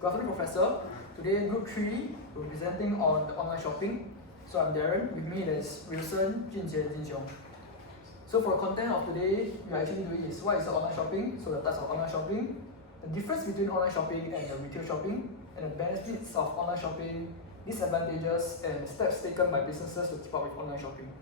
Good afternoon, Professor. Today, Group 3, we're presenting on the online shopping. So I'm Darren. With me there's Wilson, Junjie, and Jin Xiong. So for the content of today, we're actually doing is what is the online shopping, so the types of online shopping, the difference between online shopping and the retail shopping, and the benefits of online shopping, disadvantages, and steps taken by businesses to keep up with online shopping.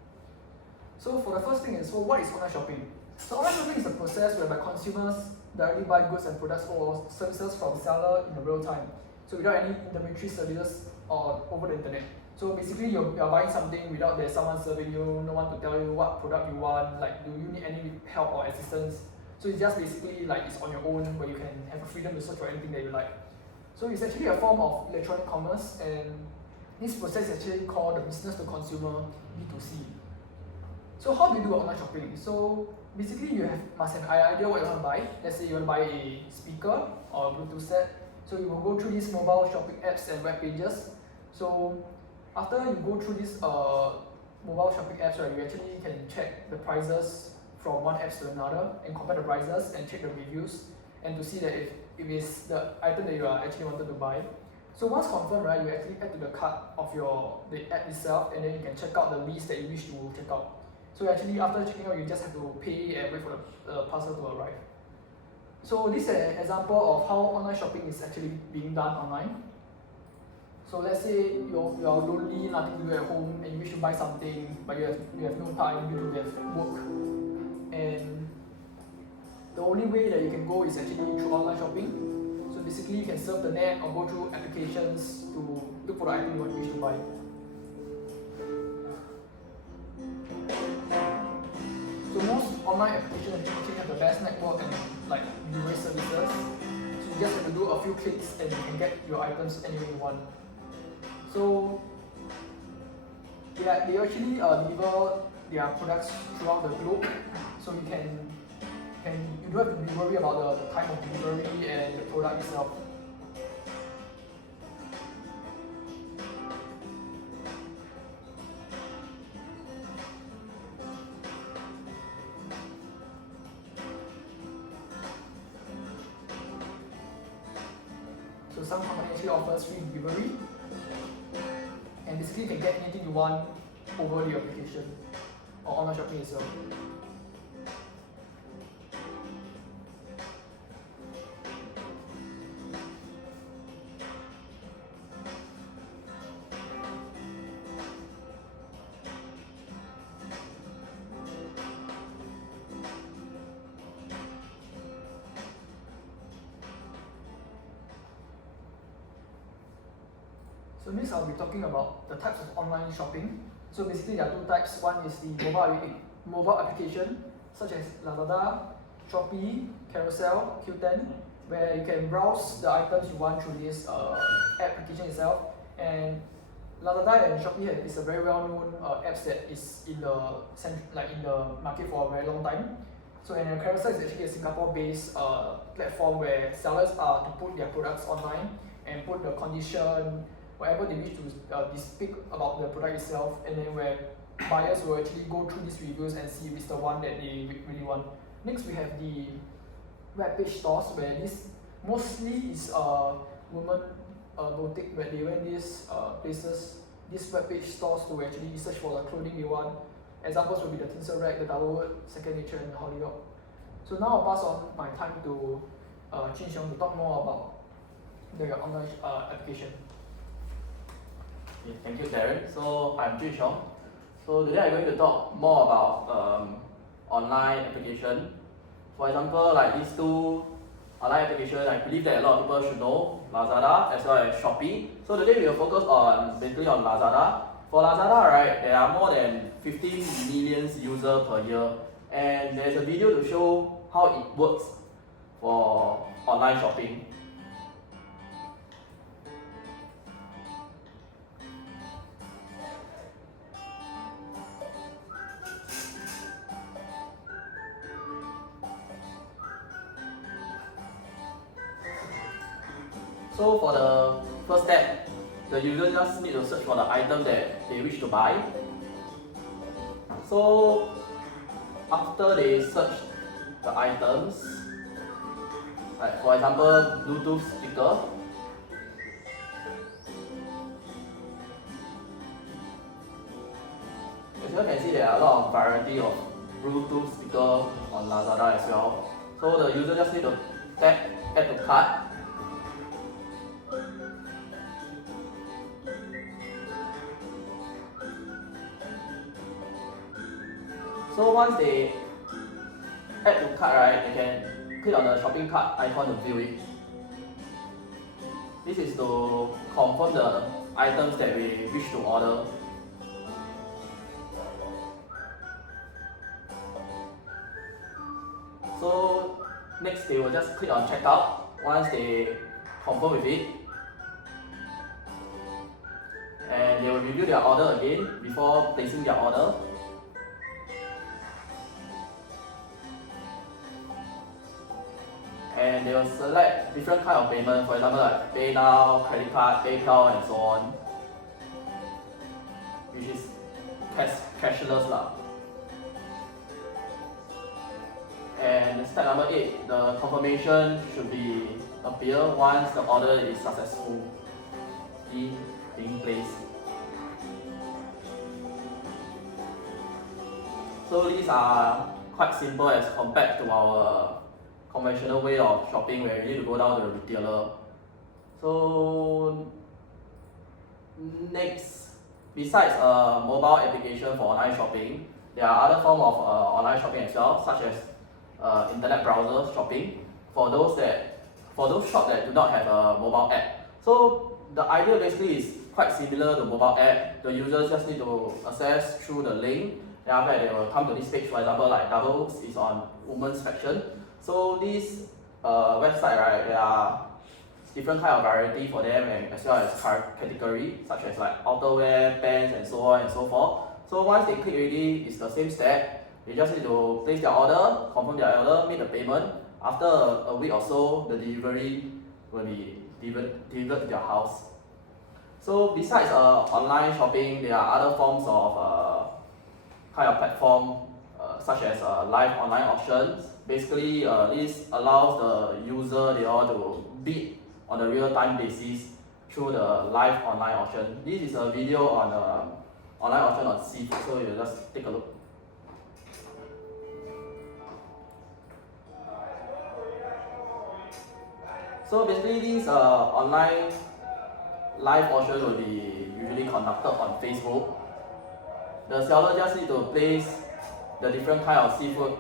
So for the first thing is, so what is online shopping? So online shopping is a process whereby consumers directly buy goods and products or services from seller in real time. So without any intermediary services or over the internet. So basically you're buying something without there's someone serving you, no one to tell you what product you want, like do you need any help or assistance. So it's just basically like it's on your own where you can have a freedom to search for anything that you like. So it's actually a form of electronic commerce, and this process is actually called the business to consumer B2C. So how do you do online shopping? So basically you must have an idea what you want to buy. Let's say you want to buy a speaker or a Bluetooth set. So you will go through these mobile shopping apps and web pages. So after you go through these mobile shopping apps, right, you actually can check the prices from one app to another and compare the prices and check the reviews and to see that if it's the item that you are actually wanted to buy. So once confirmed, right, you actually add to the cart of the app itself, and then you can check out the list that you wish to check out. So actually after checking out, you just have to pay and wait for the parcel to arrive. So this is an example of how online shopping is actually being done online. So let's say you are lonely, nothing to do at home, and you wish to buy something, but you have no time, you have work. And the only way that you can go is actually through online shopping. So basically you can surf the net or go through applications to look for the item you wish to buy. So most online applications actually have the best network and like delivery services. So you just have to do a few clicks and you can get your items anywhere you want. So they actually deliver their products throughout the globe. So you don't have to be worried about the time of delivery and the product itself. So some company actually offers free delivery, and basically you can get anything you want over the application or online shopping itself. So next I'll be talking about the types of online shopping. So basically there are two types. One is the mobile application such as Lazada, Shopee, Carousell, Qoo10, where you can browse the items you want through this application itself. And Lazada and Shopee is a very well-known apps that is in the market for a very long time. So and Carousell is actually a Singapore-based platform where sellers are to put their products online and put the condition, whatever they wish to speak about the product itself, and then where buyers will actually go through these reviews and see if it's the one that they really want. Next we have the web page stores, where this mostly is women boutique, where they went these places, these web page stores to actually search for the clothing they want. Examples will be the Tinsel Rack, the Double Word, Second Nature, and Hollywood. So now I'll pass on my time to Jin Xiong to talk more about the online application. Okay, thank you, Darren. So I'm Jun Xiong. So today I'm going to talk more about online application. For example, like these two online applications, I believe that a lot of people should know, Lazada as well as Shopee. So today we will focus on basically on Lazada. For Lazada, right, there are more than 15 million users per year, and there's a video to show how it works for online shopping. So for the first step, the user just need to search for the item that they wish to buy. So after they search the items, like for example Bluetooth speaker, there are a lot of variety of Bluetooth speaker on Lazada as well. So the user just need to tap add to cart. So once they add to cart, right, they can click on the shopping cart icon to view it. This is to confirm the items that we wish to order. So next they will just click on checkout once they confirm with it. And they will review their order again before placing their order. And they will select different kind of payment, for example like Pay Now, credit card, PayPal and so on, which is cashless lah. And step number 8, the confirmation should be appear once the order is successfully being placed. So these are quite simple as compared to our conventional way of shopping where you need to go down to the retailer. So next, besides a mobile application for online shopping, there are other forms of online shopping as well, such as internet browser shopping for those shops that do not have a mobile app. So the idea basically is quite similar to mobile app. The users just need to access through the link. Then after that, they will come to this page. For example, like Doubles is on women's section. So this website, right, there are different kind of variety for them, and as well as category such as like outerwear, pants, and so on and so forth. So once they click already, it's the same step. They just need to place their order, confirm their order, make the payment. After a week or so, the delivery will be delivered to their house. So besides online shopping, there are other forms of kind of platform such as live online auctions. Basically, this allows the user to bid on a real-time basis through the live online auction. This is a video on online auction on seafood, so you just take a look. So basically, this online live auction will be usually conducted on Facebook. The seller just need to place the different kind of seafood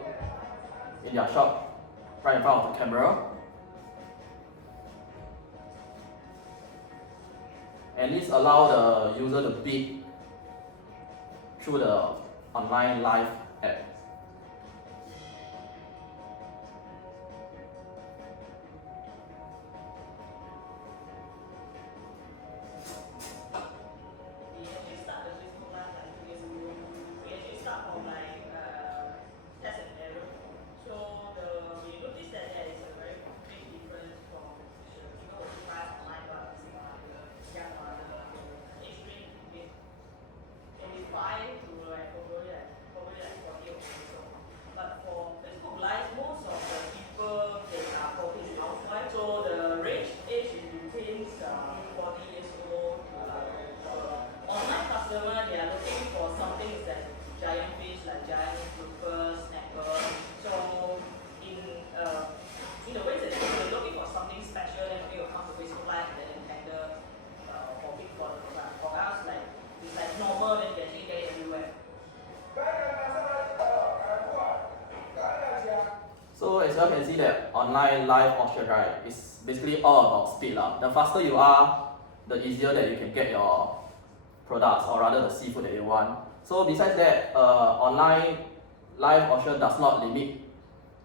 in their shop right in front of the camera. And this allows the user to bid through the online live app. So as you all can see that online live auction, right, is basically all about speed lah. The faster you are, the easier that you can get your products, or rather the seafood that you want. So besides that, online live auction does not limit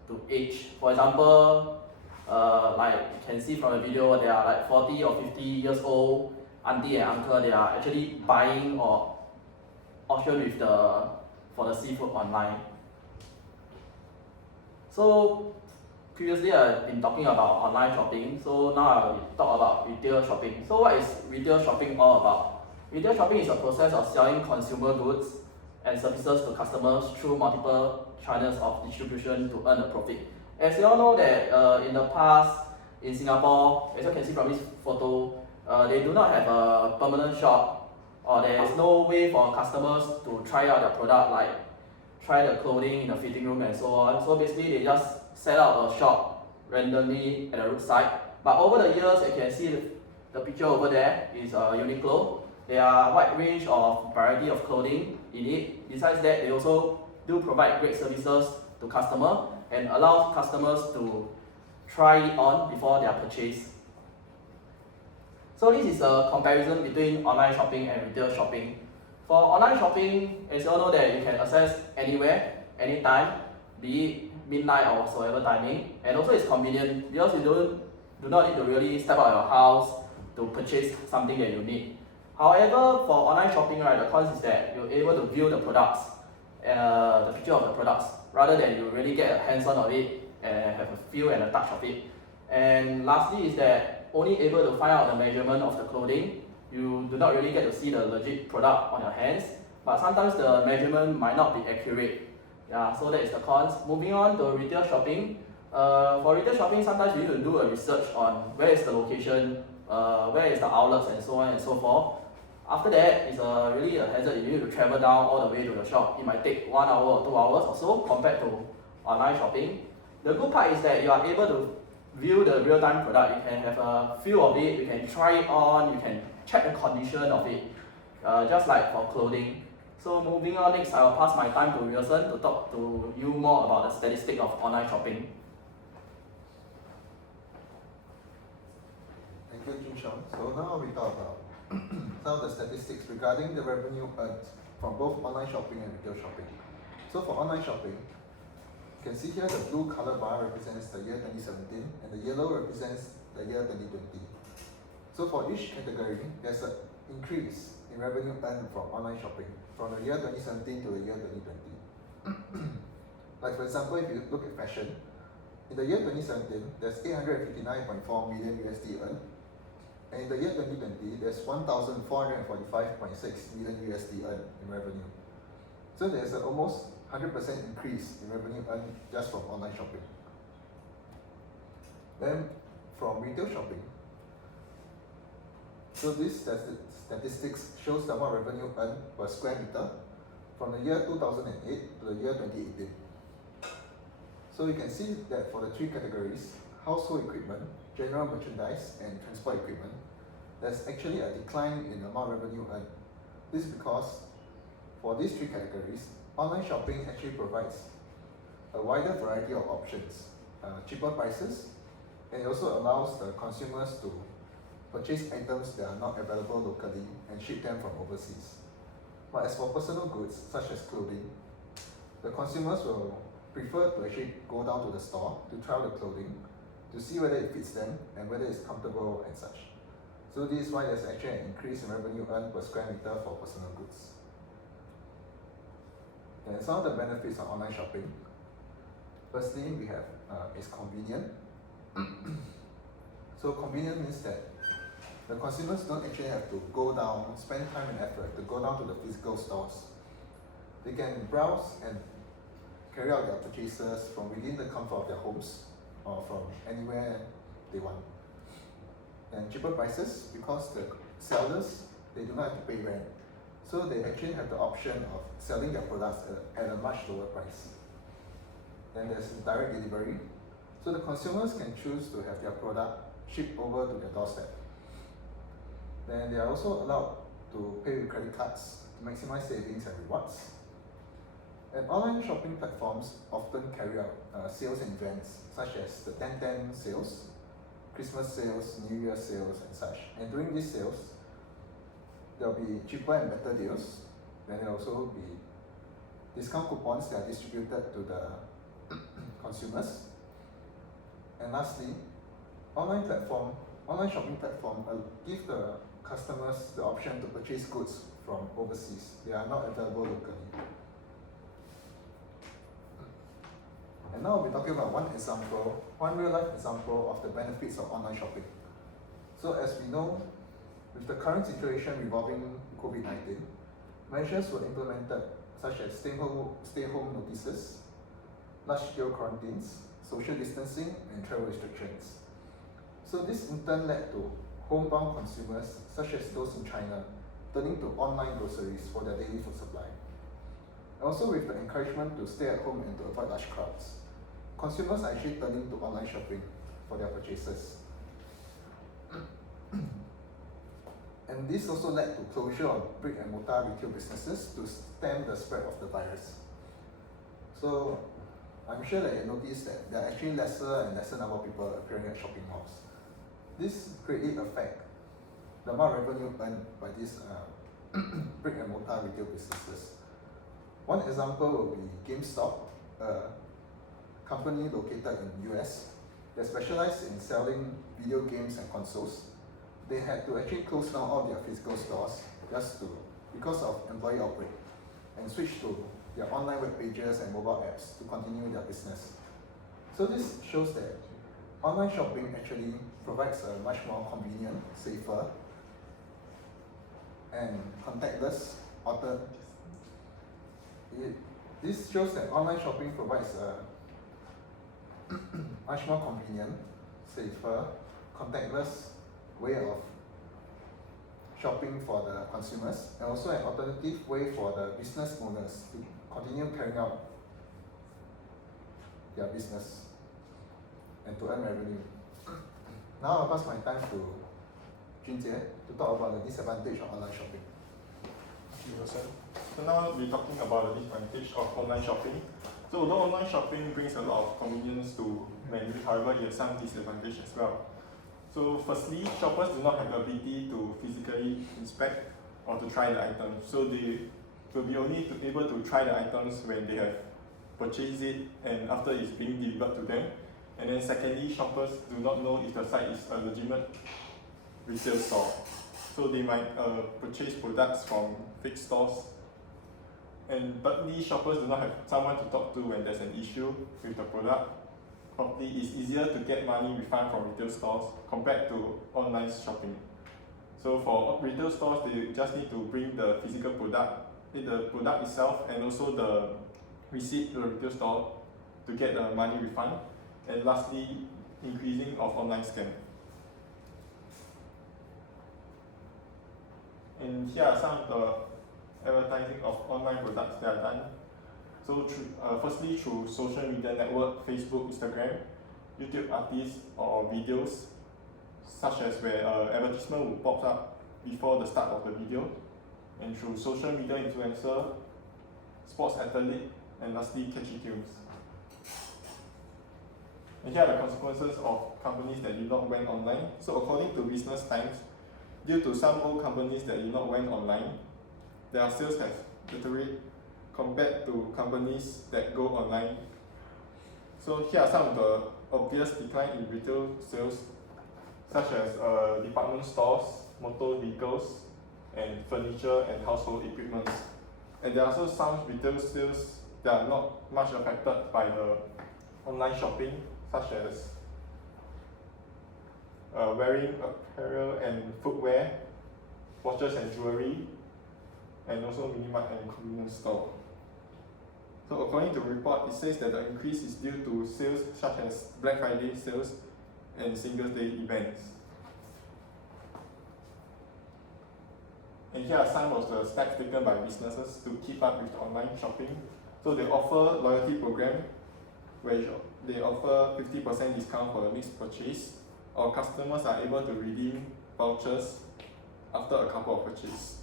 to age. For example, like you can see from the video, there are like 40 or 50 years old auntie and uncle. They are actually buying or auction with for the seafood online. So previously I've been talking about online shopping, so now I will talk about retail shopping. So what is retail shopping all about? Retail shopping is a process of selling consumer goods and services to customers through multiple channels of distribution to earn a profit. As you all know that in the past in Singapore, as you can see from this photo, they do not have a permanent shop, or there is no way for customers to try out their product like try the clothing in the fitting room and so on. So basically they just set up a shop randomly at the roadside. But over the years, you can see the picture over there is Uniqlo. There are a wide range of variety of clothing in it. Besides that, they also do provide great services to customer and allow customers to try it on before their purchase. So this is a comparison between online shopping and retail shopping. For online shopping, as you all know that you can access anywhere, anytime, be it midnight or whatsoever timing, and also it's convenient because you do not need to really step out of your house to purchase something that you need. However, for online shopping, right, the cons is that you're able to view the products, the picture of the products, rather than you really get a hands-on of it and have a feel and a touch of it. And lastly is that only able to find out the measurement of the clothing. You do not really get to see the legit product on your hands, but sometimes the measurement might not be accurate. Yeah, so that is the cons. Moving on to retail shopping. For retail shopping, sometimes you need to do a research on where is the location, where is the outlets and so on and so forth. After that, it's really a hazard. You need to travel down all the way to the shop. It might take 1 hour or 2 hours or so compared to online shopping. The good part is that you are able to view the real-time product. You can have a feel of it, you can try it on, you can check the condition of it, just like for clothing. So moving on, next I will pass my time to Wilson to talk to you more about the statistics of online shopping. Thank you, Jun Xiong. So now we talk about some of the statistics regarding the revenue earned from both online shopping and retail shopping. So for online shopping, you can see here the blue color bar represents the year 2017 and the yellow represents the year 2020. So for each category, there's an increase in revenue earned from online shopping from the year 2017 to the year 2020. Like for example, if you look at fashion, in the year 2017, there's 859.4 million USD earned, and in the year 2020, there's 1,445.6 million USD earned in revenue. So there's an almost 100% increase in revenue earned just from online shopping. Then from retail shopping, so this statistics shows the amount of revenue earned per square meter from the year 2008 to the year 2018. So you can see that for the three categories, household equipment, general merchandise, and transport equipment, there's actually a decline in the amount of revenue earned. This is because for these three categories, online shopping actually provides a wider variety of options, cheaper prices, and it also allows the consumers to purchase items that are not available locally and ship them from overseas. But as for personal goods, such as clothing, the consumers will prefer to actually go down to the store to try the clothing, to see whether it fits them and whether it's comfortable and such. So this is why there's actually an increase in revenue earned per square meter for personal goods. And some of the benefits of online shopping. Firstly, we have it's convenient. So convenient means that the consumers don't actually have to go down, spend time and effort to go down to the physical stores. They can browse and carry out their purchases from within the comfort of their homes or from anywhere they want. And cheaper prices because the sellers, they do not have to pay rent. So they actually have the option of selling their products at a much lower price. Then there's direct delivery. So the consumers can choose to have their product shipped over to their doorstep. Then they are also allowed to pay with credit cards to maximize savings and rewards. And online shopping platforms often carry out sales and events such as the 10/10 sales, Christmas sales, New Year sales and such. And during these sales, there will be cheaper and better deals. Then there will also be discount coupons that are distributed to the consumers. And lastly, online shopping platform give the customers the option to purchase goods from overseas. They are not available locally. And now we'll be talking about one real life example of the benefits of online shopping. So as we know, with the current situation revolving COVID-19, measures were implemented such as stay-home notices, large-scale quarantines, social distancing, and travel restrictions. So this in turn led to homebound consumers, such as those in China, turning to online groceries for their daily food supply. Also, with the encouragement to stay at home and to avoid large crowds, consumers are actually turning to online shopping for their purchases. And this also led to closure of brick and mortar retail businesses to stem the spread of the virus. So I'm sure that you noticed that there are actually lesser and lesser number of people appearing at shopping malls. This greatly affects the amount of revenue earned by these brick and mortar retail businesses. One example will be GameStop, a company located in US that specializes in selling video games and consoles. They had to actually close down all their physical stores because of employee outbreak and switch to their online web pages and mobile apps to continue their business. So this shows that online shopping actually provides a much more convenient, safer, and contactless alternative. This shows that online shopping provides a much more convenient, safer, contactless way of shopping for the consumers, and also an alternative way for the business owners to continue carrying out their business and to earn revenue. Now I'll pass my time to Junjie to talk about the disadvantage of online shopping. So now we're talking about the disadvantage of online shopping. So although online shopping brings a lot of convenience to many, however it has some disadvantage as well. So firstly, shoppers do not have the ability to physically inspect or to try the items. So they will be only able to try the items when they have purchased it and after it's being delivered to them. And then secondly, shoppers do not know if the site is a legitimate retail store. So they might purchase products from fake stores. And thirdly, shoppers do not have someone to talk to when there's an issue with the product. Fourthly, it's easier to get money refund from retail stores compared to online shopping. So for retail stores, they just need to bring the physical product, the product itself, and also the receipt to the retail store to get the money refund. And lastly, increasing of online scam. And here are some of the advertising of online products that are done. So firstly, through social media network, Facebook, Instagram, YouTube artists or videos, such as where advertisement will pop up before the start of the video, and through social media influencer, sports athlete, and lastly, catchy tunes. And here are the consequences of companies that did not went online. So according to Business Times, due to some old companies that did not went online, their sales have deteriorated compared to companies that go online. So here are some of the obvious decline in retail sales, such as department stores, motor vehicles, and furniture and household equipment. And there are also some retail sales that are not much affected by the online shopping, such as wearing apparel and footwear, watches and jewelry, and also mini-mart and convenience store. So according to the report, it says that the increase is due to sales such as Black Friday sales and Singles Day events. And here are some of the steps taken by businesses to keep up with online shopping. So they offer loyalty program, where they offer 50% discount for the next purchase, or customers are able to redeem vouchers after a couple of purchases.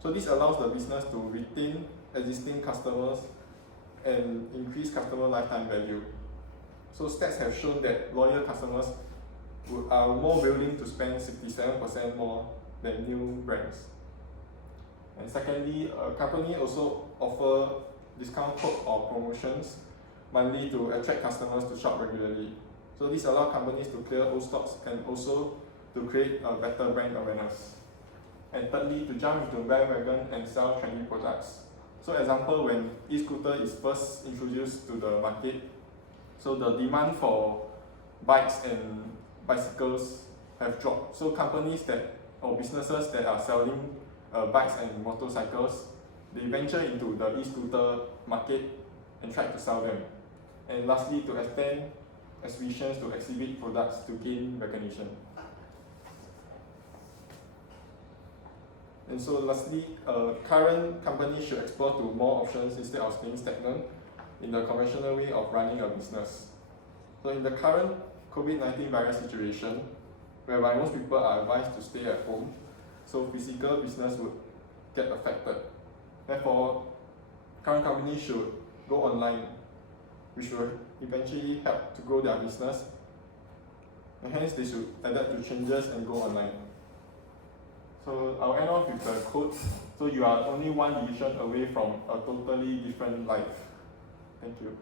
So this allows the business to retain existing customers and increase customer lifetime value. So stats have shown that loyal customers are more willing to spend 67% more than new brands. And secondly, a company also offer discount code or promotions monthly to attract customers to shop regularly. So this allows companies to clear old stocks and also to create a better brand awareness. And thirdly, to jump into bandwagon and sell trendy products. So example, when e-scooter is first introduced to the market, so the demand for bikes and bicycles have dropped. So companies or businesses that are selling bikes and motorcycles, they venture into the e-scooter market and try to sell them. And lastly, to extend exhibitions to exhibit products to gain recognition. And so lastly, current companies should explore to more options instead of staying stagnant in the conventional way of running a business. So in the current COVID-19 virus situation, whereby most people are advised to stay at home, so physical business would get affected. Therefore, current companies should go online, which will eventually help to grow their business, and hence they should adapt to changes and go online. So I'll end off with the quote, so you are only one decision away from a totally different life. Thank you.